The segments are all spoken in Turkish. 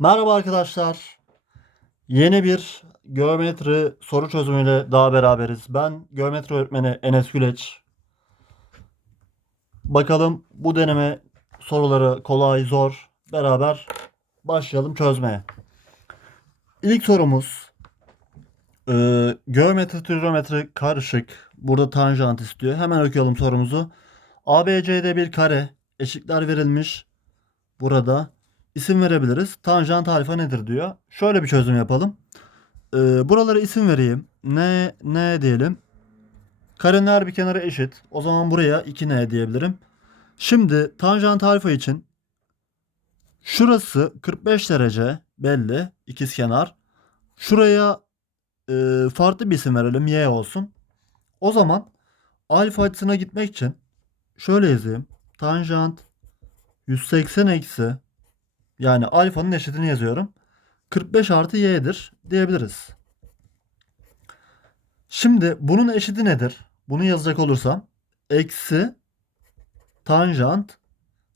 Merhaba arkadaşlar. Yeni bir geometri soru çözümüyle daha beraberiz. Ben geometri öğretmeni Enes Güleç. Bakalım bu deneme soruları kolay zor beraber başlayalım çözmeye. İlk sorumuz e, geometri trigonometri karışık. Burada tanjant istiyor. Hemen okuyalım sorumuzu. ABC'de bir kare eşikler verilmiş. Burada isim verebiliriz. Tanjant alfa nedir diyor. Şöyle bir çözüm yapalım. Ee, buralara isim vereyim. N, N diyelim. Karenin her bir kenarı eşit. O zaman buraya 2N diyebilirim. Şimdi tanjant alfa için şurası 45 derece belli. ikizkenar. Şuraya e, farklı bir isim verelim. Y olsun. O zaman alfa açısına gitmek için şöyle yazayım. Tanjant 180 eksi yani alfanın eşitini yazıyorum. 45 artı y'dir diyebiliriz. Şimdi bunun eşiti nedir? Bunu yazacak olursam eksi tanjant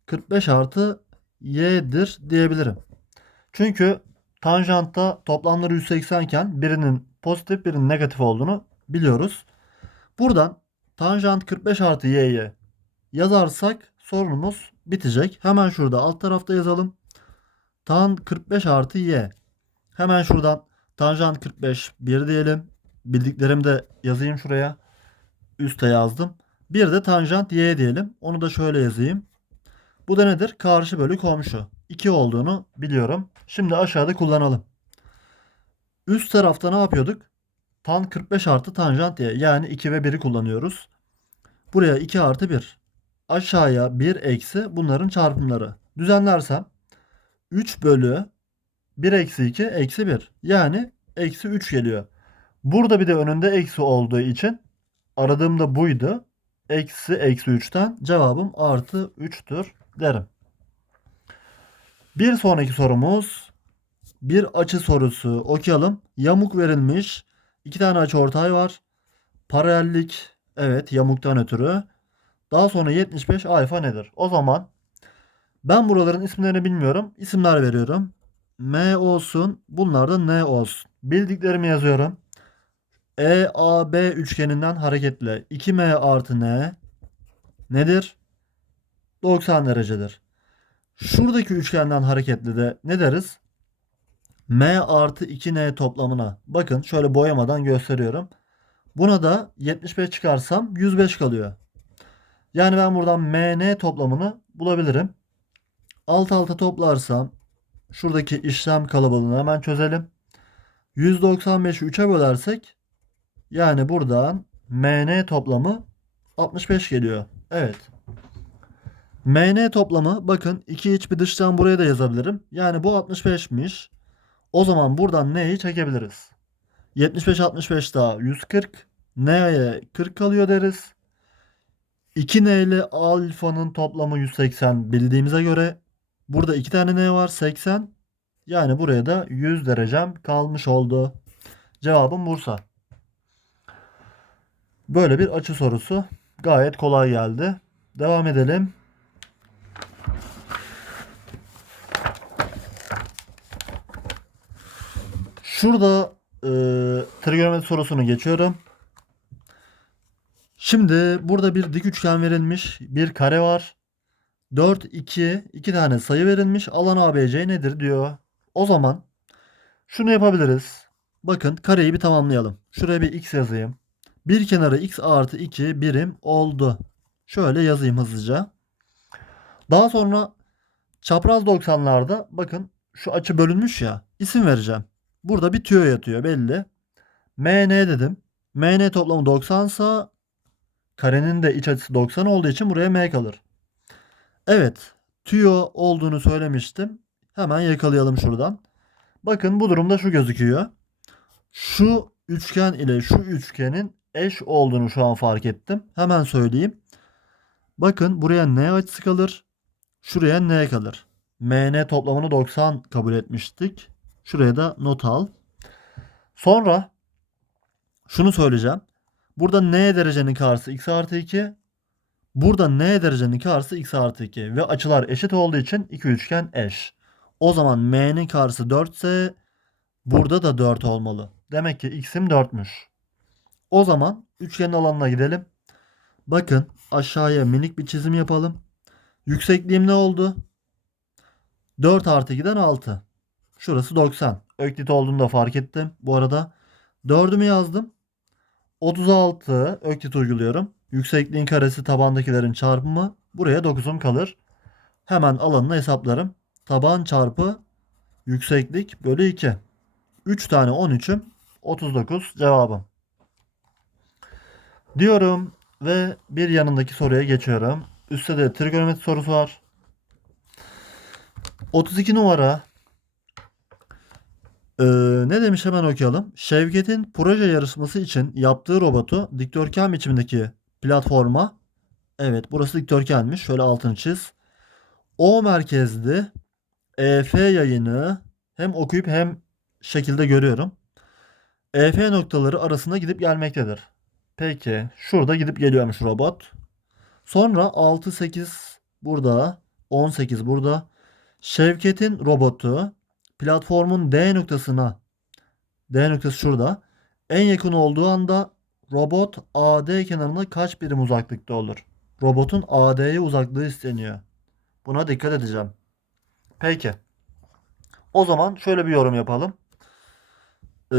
45 artı y'dir diyebilirim. Çünkü tanjantta toplamları 180 iken birinin pozitif birinin negatif olduğunu biliyoruz. Buradan tanjant 45 artı y'yi yazarsak sorunumuz bitecek. Hemen şurada alt tarafta yazalım. Tan 45 artı y. Hemen şuradan tanjant 45 1 diyelim. Bildiklerimi de yazayım şuraya. Üste yazdım. Bir de tanjant y diyelim. Onu da şöyle yazayım. Bu da nedir? Karşı bölü komşu. 2 olduğunu biliyorum. Şimdi aşağıda kullanalım. Üst tarafta ne yapıyorduk? Tan 45 artı tanjant y. Yani 2 ve 1'i kullanıyoruz. Buraya 2 artı 1. Aşağıya 1 eksi bunların çarpımları. Düzenlersem 3 bölü 1 eksi 2 eksi 1. Yani eksi 3 geliyor. Burada bir de önünde eksi olduğu için aradığım da buydu. Eksi eksi 3'ten cevabım artı 3'tür derim. Bir sonraki sorumuz bir açı sorusu okuyalım. Yamuk verilmiş. iki tane açı ortay var. Paralellik evet yamuktan ötürü. Daha sonra 75 alfa nedir? O zaman ben buraların isimlerini bilmiyorum. İsimler veriyorum. M olsun. Bunlar da N olsun. Bildiklerimi yazıyorum. EAB üçgeninden hareketle 2M artı N nedir? 90 derecedir. Şuradaki üçgenden hareketli de ne deriz? M artı 2N toplamına. Bakın şöyle boyamadan gösteriyorum. Buna da 75 çıkarsam 105 kalıyor. Yani ben buradan MN toplamını bulabilirim. Alt alta toplarsam şuradaki işlem kalabalığını hemen çözelim. 195'i 3'e bölersek yani buradan MN toplamı 65 geliyor. Evet. MN toplamı bakın iki iç bir dıştan buraya da yazabilirim. Yani bu 65'miş. O zaman buradan N'yi çekebiliriz. 75 65 daha 140. N'ye 40 kalıyor deriz. 2N ile alfanın toplamı 180 bildiğimize göre burada 2 tane N var 80. Yani buraya da 100 derecem kalmış oldu. Cevabım Bursa. Böyle bir açı sorusu. Gayet kolay geldi. Devam edelim. Şurada e, trigonometri sorusunu geçiyorum. Şimdi burada bir dik üçgen verilmiş. Bir kare var. 4, 2, 2 tane sayı verilmiş. Alan ABC nedir diyor. O zaman şunu yapabiliriz. Bakın kareyi bir tamamlayalım. Şuraya bir x yazayım. Bir kenarı x artı 2 birim oldu. Şöyle yazayım hızlıca. Daha sonra çapraz 90'larda bakın şu açı bölünmüş ya. isim vereceğim. Burada bir tüyo yatıyor belli. MN dedim. MN toplamı 90 sa karenin de iç açısı 90 olduğu için buraya M kalır. Evet. Tüyo olduğunu söylemiştim. Hemen yakalayalım şuradan. Bakın bu durumda şu gözüküyor. Şu üçgen ile şu üçgenin eş olduğunu şu an fark ettim. Hemen söyleyeyim. Bakın buraya N açısı kalır. Şuraya N kalır. MN toplamını 90 kabul etmiştik. Şuraya da not al. Sonra şunu söyleyeceğim. Burada n derecenin karşısı x artı 2. Burada n derecenin karşısı x artı 2. Ve açılar eşit olduğu için iki üçgen eş. O zaman m'nin karşısı 4 ise burada da 4 olmalı. Demek ki x'im 4'müş. O zaman üçgenin alanına gidelim. Bakın aşağıya minik bir çizim yapalım. Yüksekliğim ne oldu? 4 artı 2'den 6. Şurası 90. Öklit olduğunu da fark ettim. Bu arada 4'ümü yazdım. 36 öklit uyguluyorum. Yüksekliğin karesi tabandakilerin çarpımı. Buraya 9'um kalır. Hemen alanını hesaplarım. Taban çarpı yükseklik bölü 2. 3 tane 13'üm 39 cevabım. Diyorum ve bir yanındaki soruya geçiyorum. Üstte de trigonometri sorusu var. 32 numara. Ee, ne demiş hemen okuyalım. Şevket'in proje yarışması için yaptığı robotu dikdörtgen biçimindeki platforma evet burası dikdörtgenmiş. Şöyle altını çiz. O merkezli EF yayını hem okuyup hem şekilde görüyorum. EF noktaları arasında gidip gelmektedir. Peki şurada gidip geliyormuş robot. Sonra 6 8 burada, 18 burada. Şevket'in robotu platformun D noktasına D noktası şurada. En yakın olduğu anda robot AD kenarına kaç birim uzaklıkta olur? Robotun AD'ye uzaklığı isteniyor. Buna dikkat edeceğim. Peki. O zaman şöyle bir yorum yapalım. Ee,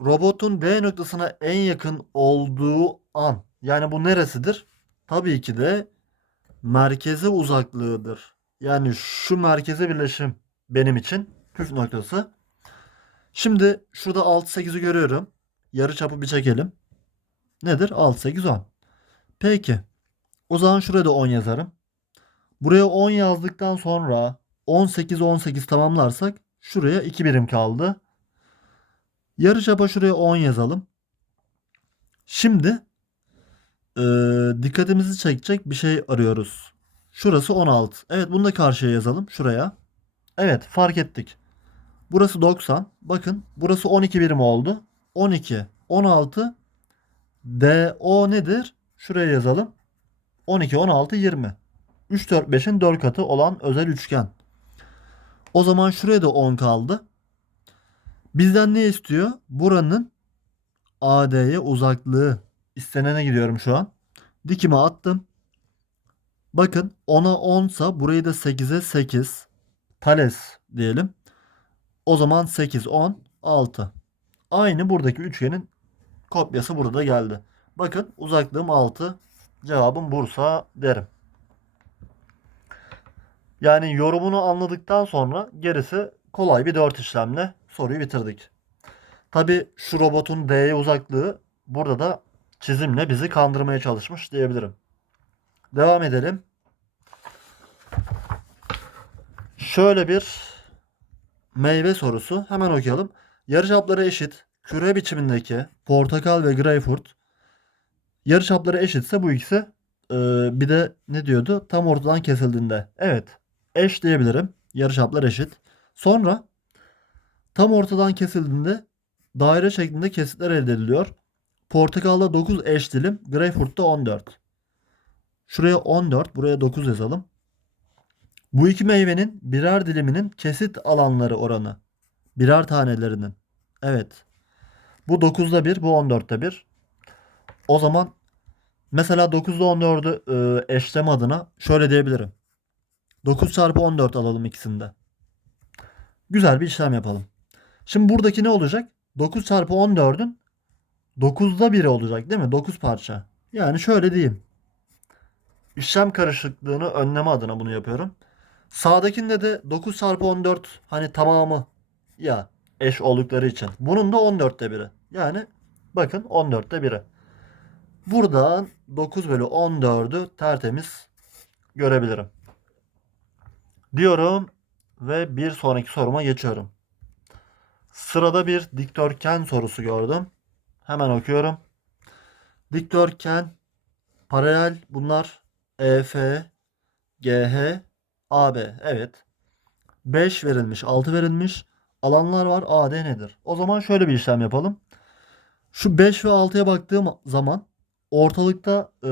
robotun D noktasına en yakın olduğu an. Yani bu neresidir? Tabii ki de merkeze uzaklığıdır. Yani şu merkeze birleşim benim için püf noktası. Şimdi şurada 6 8'i görüyorum. Yarı çapı bir çekelim. Nedir? 6 8 10. Peki. O zaman şuraya da 10 yazarım. Buraya 10 yazdıktan sonra 18 18 tamamlarsak şuraya 2 birim kaldı. Yarı çapa şuraya 10 yazalım. Şimdi e, dikkatimizi çekecek bir şey arıyoruz. Şurası 16. Evet bunu da karşıya yazalım. Şuraya. Evet fark ettik. Burası 90. Bakın burası 12 birim oldu. 12, 16. DO nedir? Şuraya yazalım. 12, 16, 20. 3, 4, 5'in 4 katı olan özel üçgen. O zaman şuraya da 10 kaldı. Bizden ne istiyor? Buranın AD'ye uzaklığı. İstenene gidiyorum şu an. Dikime attım. Bakın 10'a 10 sa burayı da 8'e 8. Thales diyelim. O zaman 8, 10, 6. Aynı buradaki üçgenin kopyası burada geldi. Bakın uzaklığım 6. Cevabım Bursa derim. Yani yorumunu anladıktan sonra gerisi kolay bir 4 işlemle soruyu bitirdik. Tabi şu robotun D'ye uzaklığı burada da çizimle bizi kandırmaya çalışmış diyebilirim. Devam edelim. Şöyle bir meyve sorusu. Hemen okuyalım. Yarıçapları eşit. Küre biçimindeki portakal ve greyfurt. Yarıçapları eşitse bu ikisi e, bir de ne diyordu? Tam ortadan kesildiğinde. Evet. Eş diyebilirim. Yarıçaplar eşit. Sonra tam ortadan kesildiğinde daire şeklinde kesitler elde ediliyor. Portakalda 9 eş dilim, greyfurtta 14. Şuraya 14, buraya 9 yazalım. Bu iki meyvenin birer diliminin kesit alanları oranı. Birer tanelerinin. Evet. Bu 9'da 1, bu 14'te 1. O zaman mesela 9'da 14'ü e, eşleme adına şöyle diyebilirim. 9 çarpı 14 alalım ikisinde. Güzel bir işlem yapalım. Şimdi buradaki ne olacak? 9 çarpı 14'ün 9'da 1'i olacak değil mi? 9 parça. Yani şöyle diyeyim. İşlem karışıklığını önleme adına bunu yapıyorum. Sağdakinde de 9 çarpı 14 hani tamamı ya eş oldukları için. Bunun da 14'te 1'i. Yani bakın 14'te 1'i. Buradan 9 bölü 14'ü tertemiz görebilirim. Diyorum ve bir sonraki soruma geçiyorum. Sırada bir dikdörtgen sorusu gördüm. Hemen okuyorum. Dikdörtgen, paralel bunlar EF, GH, AB. Evet. 5 verilmiş, 6 verilmiş. Alanlar var. AD nedir? O zaman şöyle bir işlem yapalım. Şu 5 ve 6'ya baktığım zaman ortalıkta e,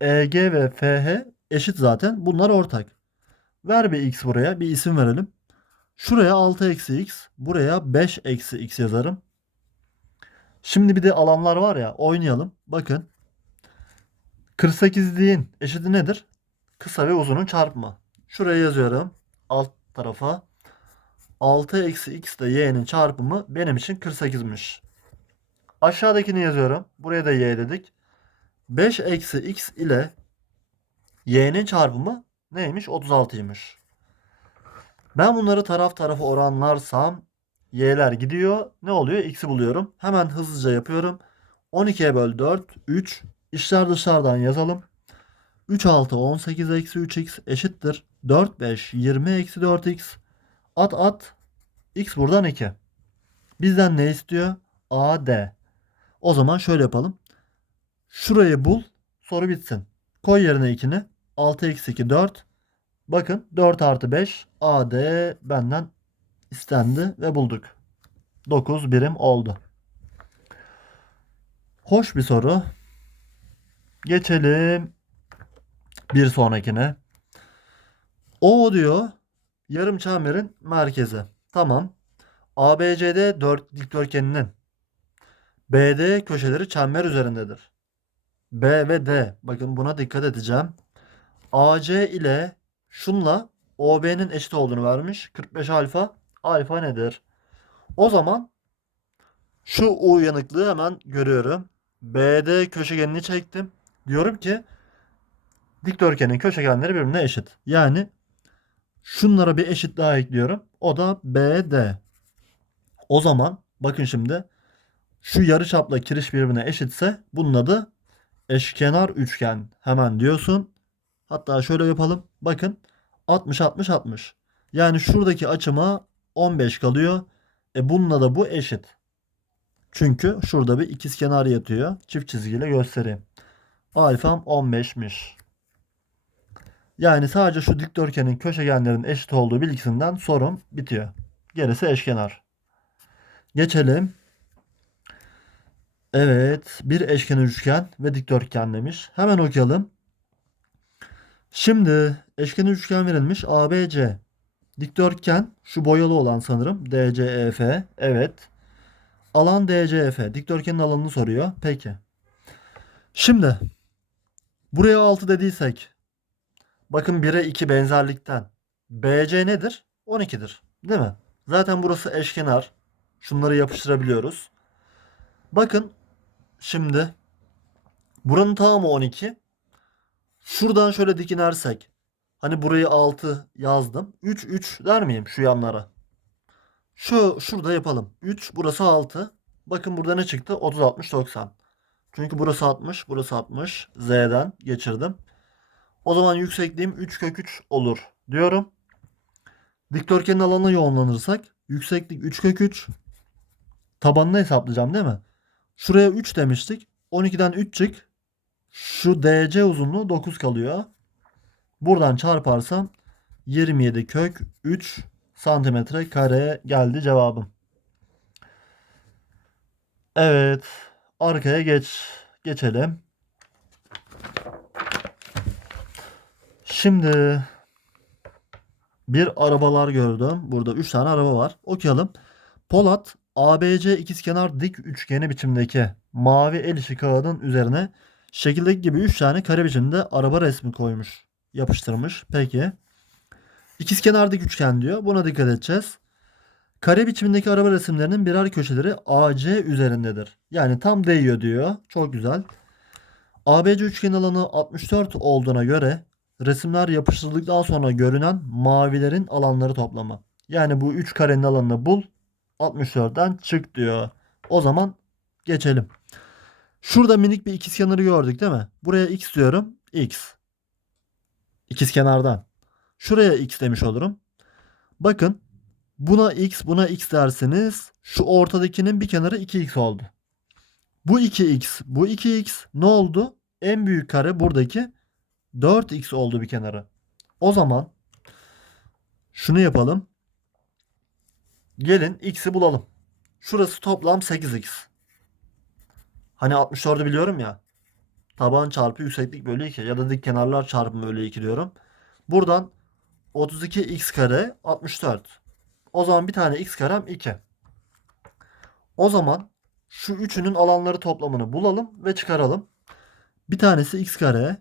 EG ve FH eşit zaten. Bunlar ortak. Ver bir x buraya. Bir isim verelim. Şuraya 6 eksi x. Buraya 5 eksi x yazarım. Şimdi bir de alanlar var ya oynayalım. Bakın. 48'liğin eşiti nedir? Kısa ve uzunun çarpımı. Şuraya yazıyorum. Alt tarafa. 6 eksi x de y'nin çarpımı benim için 48'miş. Aşağıdakini yazıyorum. Buraya da y dedik. 5 eksi x ile y'nin çarpımı neymiş? 36'ymış. Ben bunları taraf tarafa oranlarsam y'ler gidiyor. Ne oluyor? X'i buluyorum. Hemen hızlıca yapıyorum. 12'ye böl 4, 3. İşler dışarıdan yazalım. 3 6 18 eksi 3x eşittir. 4 5 20 eksi 4x. At at. X buradan 2. Bizden ne istiyor? A, D. O zaman şöyle yapalım. Şurayı bul. Soru bitsin. Koy yerine 2'ni. 6 eksi 2 4. Bakın 4 artı 5 AD benden istendi ve bulduk. 9 birim oldu. Hoş bir soru. Geçelim bir sonrakine. O diyor yarım çemberin merkezi. Tamam. ABCD 4 dikdörtgeninin BD köşeleri çember üzerindedir. B ve D. Bakın buna dikkat edeceğim. AC ile şunla OB'nin eşit olduğunu vermiş. 45 alfa. Alfa nedir? O zaman şu uyanıklığı hemen görüyorum. BD köşegenini çektim. Diyorum ki dikdörtgenin köşegenleri birbirine eşit. Yani şunlara bir eşit daha ekliyorum. O da BD. O zaman bakın şimdi şu yarıçapla kiriş birbirine eşitse bunun adı eşkenar üçgen. Hemen diyorsun. Hatta şöyle yapalım. Bakın 60 60 60. Yani şuradaki açıma 15 kalıyor. E bununla da bu eşit. Çünkü şurada bir ikizkenar yatıyor. Çift çizgiyle göstereyim. Alfam 15'miş. Yani sadece şu dikdörtgenin köşegenlerin eşit olduğu bilgisinden sorun bitiyor. Gerisi eşkenar. Geçelim. Evet, bir eşkenar üçgen ve dikdörtgen demiş. Hemen okuyalım. Şimdi eşkenar üçgen verilmiş ABC. Dikdörtgen şu boyalı olan sanırım DCEF. Evet. Alan DCEF. Dikdörtgenin alanını soruyor. Peki. Şimdi buraya 6 dediysek bakın 1'e 2 benzerlikten BC nedir? 12'dir. Değil mi? Zaten burası eşkenar. Şunları yapıştırabiliyoruz. Bakın şimdi buranın tamamı 12. Şuradan şöyle dikinersek hani burayı 6 yazdım. 3 3 der miyim şu yanlara? Şu şurada yapalım. 3 burası 6. Bakın burada ne çıktı? 30 60 90. Çünkü burası 60, burası 60. Z'den geçirdim. O zaman yüksekliğim 3 kök 3 olur diyorum. Dikdörtgenin alanına yoğunlanırsak yükseklik 3 kök 3. Tabanını hesaplayacağım değil mi? Şuraya 3 demiştik. 12'den 3 çık. Şu DC uzunluğu 9 kalıyor. Buradan çarparsam 27 kök 3 santimetre kare geldi cevabım. Evet. Arkaya geç. Geçelim. Şimdi bir arabalar gördüm. Burada 3 tane araba var. Okuyalım. Polat ABC ikizkenar dik üçgeni biçimdeki mavi el işi kağıdın üzerine şekildeki gibi 3 tane kare biçimde araba resmi koymuş. Yapıştırmış. Peki. İkizkenar dik üçgen diyor. Buna dikkat edeceğiz. Kare biçimindeki araba resimlerinin birer köşeleri AC üzerindedir. Yani tam değiyor diyor. Çok güzel. ABC üçgen alanı 64 olduğuna göre resimler yapıştırıldıktan sonra görünen mavilerin alanları toplamı. Yani bu 3 karenin alanını bul. 64'ten çık diyor. O zaman geçelim. Şurada minik bir ikizkenarı gördük değil mi? Buraya x diyorum. X. İkizkenardan. Şuraya x demiş olurum. Bakın buna x buna x derseniz şu ortadakinin bir kenarı 2x oldu. Bu 2x bu 2x ne oldu? En büyük kare buradaki 4x oldu bir kenarı. O zaman şunu yapalım. Gelin x'i bulalım. Şurası toplam 8x. Hani 64'ü biliyorum ya. Taban çarpı yükseklik bölü 2 ya da dik kenarlar çarpımı bölü 2 diyorum. Buradan 32x kare 64. O zaman bir tane x karem 2. O zaman şu üçünün alanları toplamını bulalım ve çıkaralım. Bir tanesi x kare.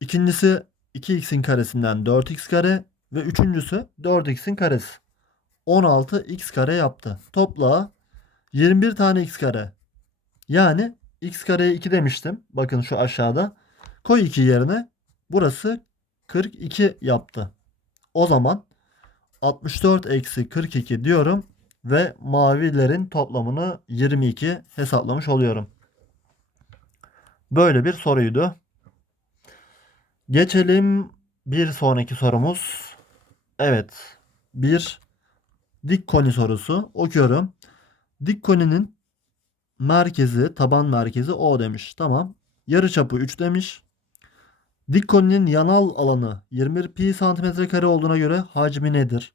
ikincisi 2x'in karesinden 4x kare. Ve üçüncüsü 4x'in karesi. 16x kare yaptı. Topla 21 tane x kare. Yani x kareye 2 demiştim. Bakın şu aşağıda. Koy 2 yerine. Burası 42 yaptı. O zaman 64 eksi 42 diyorum ve mavilerin toplamını 22 hesaplamış oluyorum. Böyle bir soruydu. Geçelim bir sonraki sorumuz. Evet. Bir dik koni sorusu. Okuyorum. Dik koninin merkezi, taban merkezi O demiş. Tamam. Yarıçapı 3 demiş. Dik koninin yanal alanı 21 pi santimetre kare olduğuna göre hacmi nedir?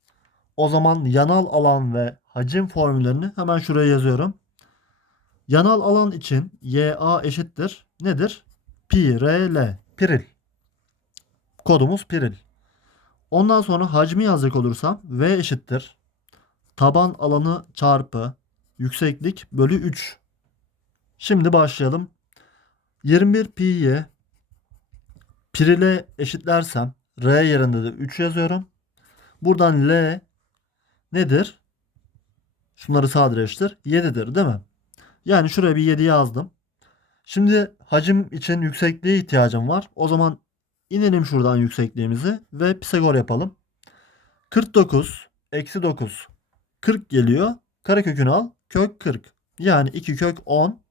O zaman yanal alan ve hacim formüllerini hemen şuraya yazıyorum. Yanal alan için YA eşittir. Nedir? Pi R L. Piril. Kodumuz piril. Ondan sonra hacmi yazacak olursam V eşittir. Taban alanı çarpı yükseklik bölü 3. Şimdi başlayalım. 21 pi'yi pirile eşitlersem R yerinde de 3 yazıyorum. Buradan L nedir? Şunları sadeleştir. 7'dir değil mi? Yani şuraya bir 7 yazdım. Şimdi hacim için yüksekliğe ihtiyacım var. O zaman inelim şuradan yüksekliğimizi ve Pisagor yapalım. 49 eksi 9 40 geliyor. Karekökünü al. Kök 40. Yani 2 kök 10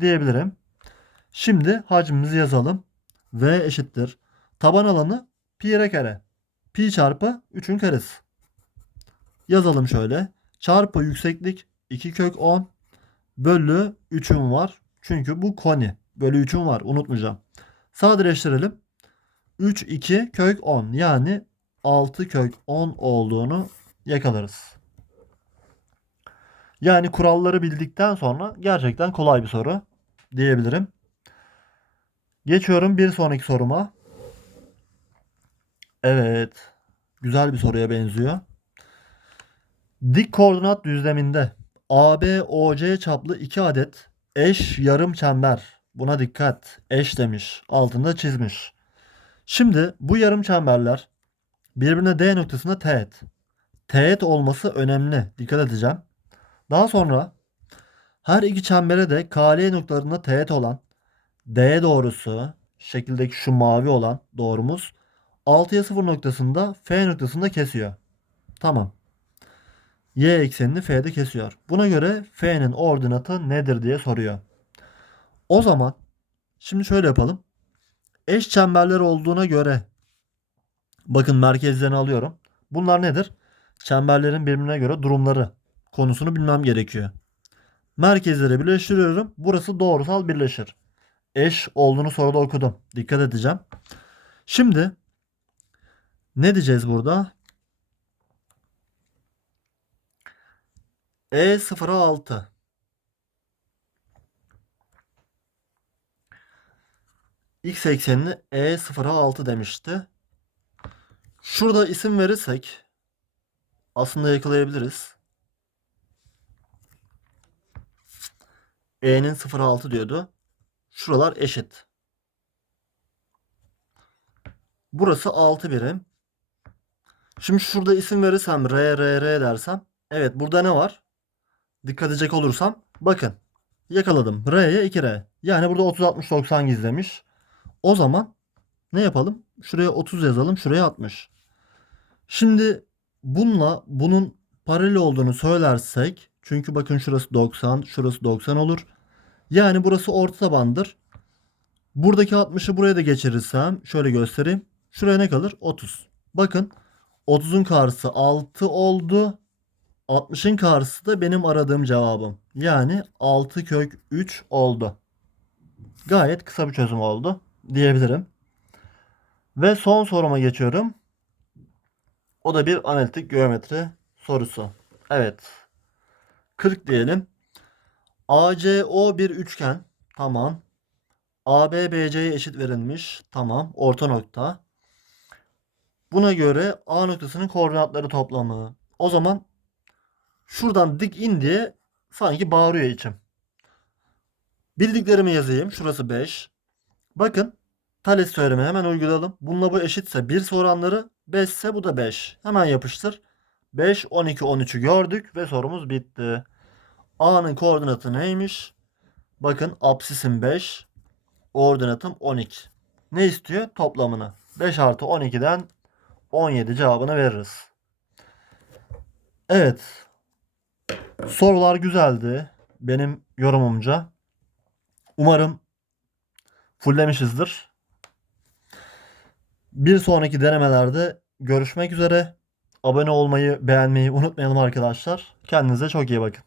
diyebilirim. Şimdi hacmimizi yazalım. V eşittir. Taban alanı pi r kare. Pi çarpı 3'ün karesi. Yazalım şöyle. Çarpı yükseklik 2 kök 10 bölü 3'üm var. Çünkü bu koni. Bölü 3'üm var. Unutmayacağım. Sadeleştirelim. 3 2 kök 10 yani 6 kök 10 olduğunu yakalarız. Yani kuralları bildikten sonra gerçekten kolay bir soru diyebilirim. Geçiyorum bir sonraki soruma. Evet. Güzel bir soruya benziyor. Dik koordinat düzleminde AB OC çaplı 2 adet eş yarım çember. Buna dikkat. Eş demiş. Altında çizmiş. Şimdi bu yarım çemberler birbirine D noktasında teğet. Teğet olması önemli. Dikkat edeceğim. Daha sonra her iki çembere de KL noktalarında teğet olan D doğrusu şekildeki şu mavi olan doğrumuz 6'ya 0 noktasında F noktasında kesiyor. Tamam. Y eksenini F'de kesiyor. Buna göre F'nin ordinatı nedir diye soruyor. O zaman şimdi şöyle yapalım. Eş çemberler olduğuna göre bakın merkezlerini alıyorum. Bunlar nedir? Çemberlerin birbirine göre durumları konusunu bilmem gerekiyor. Merkezleri birleştiriyorum. Burası doğrusal birleşir. Eş olduğunu soruda okudum. Dikkat edeceğim. Şimdi ne diyeceğiz burada? E 0'a 6. X eksenini E 0'a 6 demişti. Şurada isim verirsek aslında yakalayabiliriz. E'nin 0'a 6 diyordu. Şuralar eşit. Burası 6 birim. Şimdi şurada isim verirsem R, R, R dersem. Evet burada ne var? Dikkat edecek olursam. Bakın. Yakaladım. R'ye 2R. Yani burada 30, 60, 90 gizlemiş. O zaman ne yapalım? Şuraya 30 yazalım. Şuraya 60. Şimdi bununla bunun paralel olduğunu söylersek. Çünkü bakın şurası 90. Şurası 90 olur. Yani burası orta tabandır. Buradaki 60'ı buraya da geçirirsem şöyle göstereyim. Şuraya ne kalır? 30. Bakın 30'un karşısı 6 oldu. 60'ın karşısı da benim aradığım cevabım. Yani 6 kök 3 oldu. Gayet kısa bir çözüm oldu diyebilirim. Ve son soruma geçiyorum. O da bir analitik geometri sorusu. Evet. 40 diyelim. ACO bir üçgen. Tamam. AB BC'ye eşit verilmiş. Tamam. Orta nokta. Buna göre A noktasının koordinatları toplamı. O zaman şuradan dik in diye sanki bağırıyor içim. Bildiklerimi yazayım. Şurası 5. Bakın Thales teoremi hemen uygulayalım. Bununla bu eşitse 1 soranları 5 ise bu da 5. Hemen yapıştır. 5, 12, 13'ü gördük ve sorumuz bitti. A'nın koordinatı neymiş? Bakın absisim 5. Ordinatım 12. Ne istiyor? Toplamını. 5 artı 12'den 17 cevabını veririz. Evet. Sorular güzeldi. Benim yorumumca. Umarım fullemişizdir. Bir sonraki denemelerde görüşmek üzere. Abone olmayı, beğenmeyi unutmayalım arkadaşlar. Kendinize çok iyi bakın.